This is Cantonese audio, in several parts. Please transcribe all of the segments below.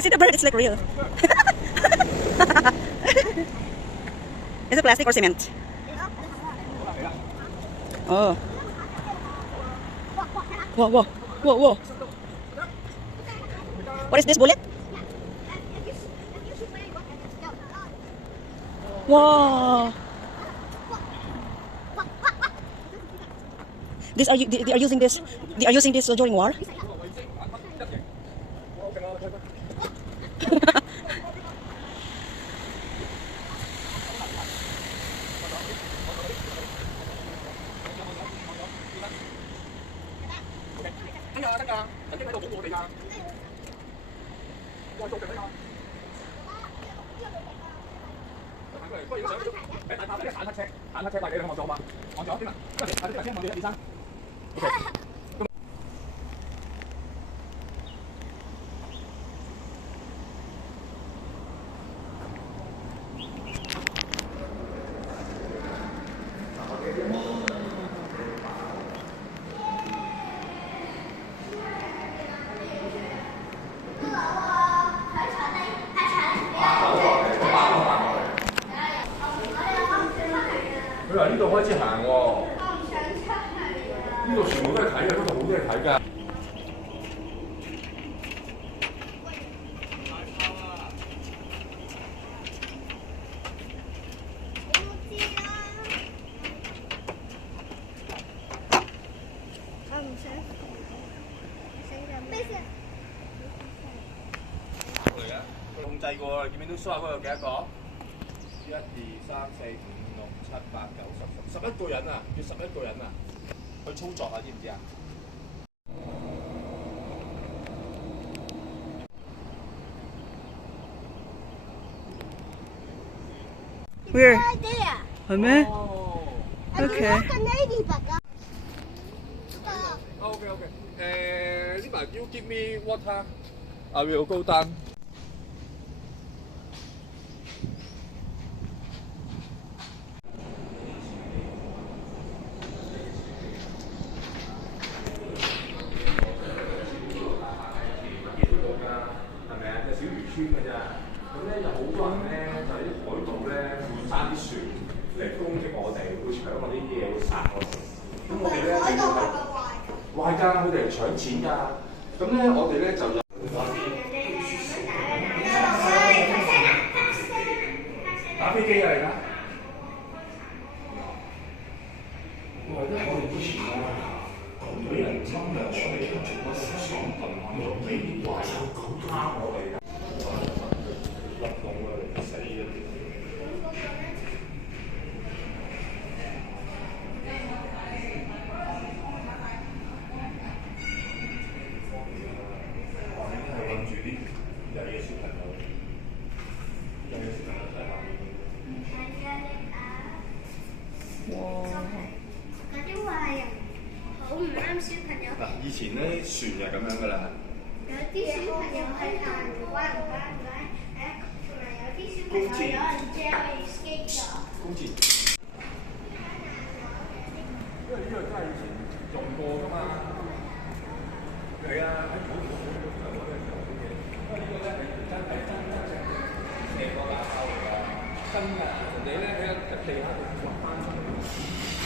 You see the bird? It's like real. Is it plastic or cement? Oh. Whoa, whoa, whoa, whoa. What is this, bullet? Wow. They are using this. They are using this during war.佢話呢度開始行喎，呢度全部都係睇嘅，嗰度好多嘢睇㗎。控制過，見唔見到所有嗰度幾多個？1、2、3、4、5、6、7、8、9、10，11個人啊，要11個人啊，去操作啊，知唔知啊？Where? 係咩？Okay. Okay. If you give me water, I will go down. 嘅咋，咁咧有好多人咧就喺啲海度咧會揸啲船嚟攻擊我哋，會搶我啲嘢，會殺我哋。咁我哋咧就要係壞㗎，佢哋嚟搶錢㗎。咁咧我哋咧就有打飛機啊而家。我哋之前講俾人侵略我哋做乜思想笨用呢啲壞手講蝦我哋。嗱，以前咧船就咁樣噶啦。有啲小朋友係行唔乖，同埋有啲小朋友有人借可以 skate 咗。公廁。因為呢個真係以前用過噶嘛。係啊，喺普通嗰啲時候我都係用啲嘢。因為呢個咧係真射過爛炮嚟㗎，真㗎。人哋咧喺地下度掘翻出嚟，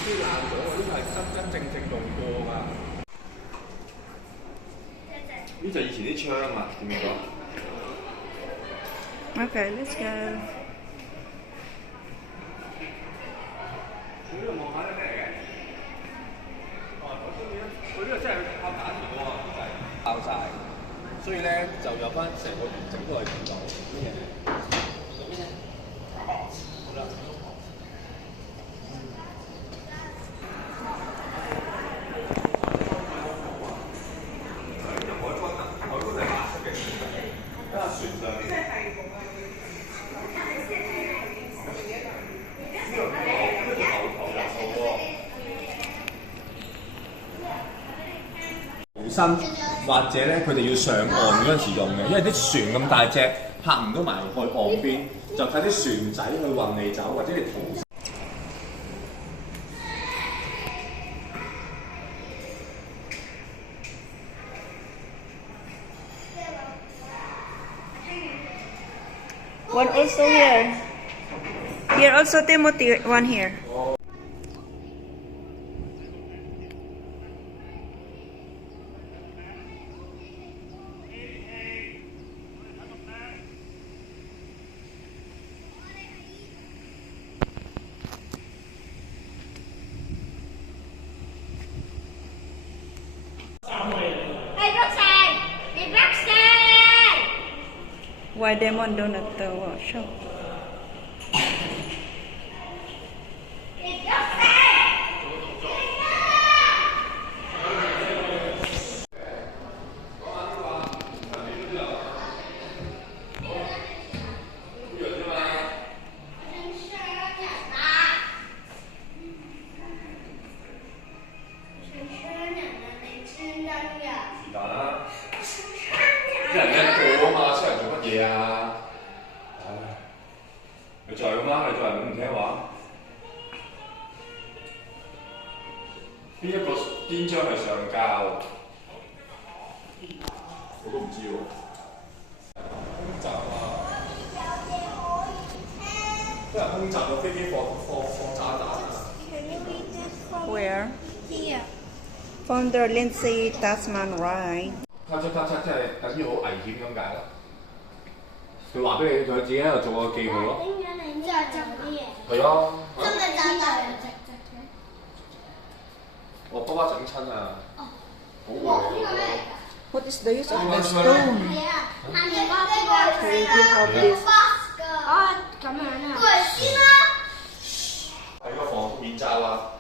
啲爛咗啊！呢個係真正用過㗎。呢就以前啲槍啊，見唔見到 Okay, let's go. 呢個望下係咩嚟嘅？佢呢個真係炮彈嚟嘅喎，真係爆晒，所以咧就有翻成個完整都係見到啲嘢。好啦。或者咧，佢哋要上岸嗰陣時用嘅，因為啲船咁大隻，泊唔到埋去岸邊，就睇啲船仔去運你走，或者你逃。One also here. Here also Timothy, one here. Why Diamond Donut shop?邊一個邊張係上膠？我都唔知喎。空襲啊！即係空襲個飛機放炸彈啊！ Where? Here. Founder Lindsay Tasman Rye. 咔嚓咔嚓，即係等於好危險咁解啦。佢話俾你，佢自己喺度做個記號咯。點解你再執啲嘢？係咯。真係炸彈直嘅。我爸爸整親啊！好攰啊！ What is the use of the 呢 stone? 係啊，下面嗰個 You have this. 啊咁樣啊。過嚟先啦。係個防面罩啊！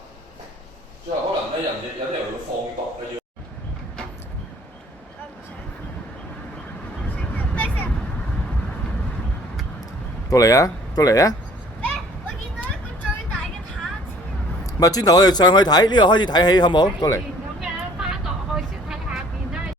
最後可能咧，有啲人會放毒嘅要。過嚟啊！過嚟啊！我見到一個最大嘅塔先。咪轉頭我哋上去睇，呢度開始睇戲好冇？過嚟。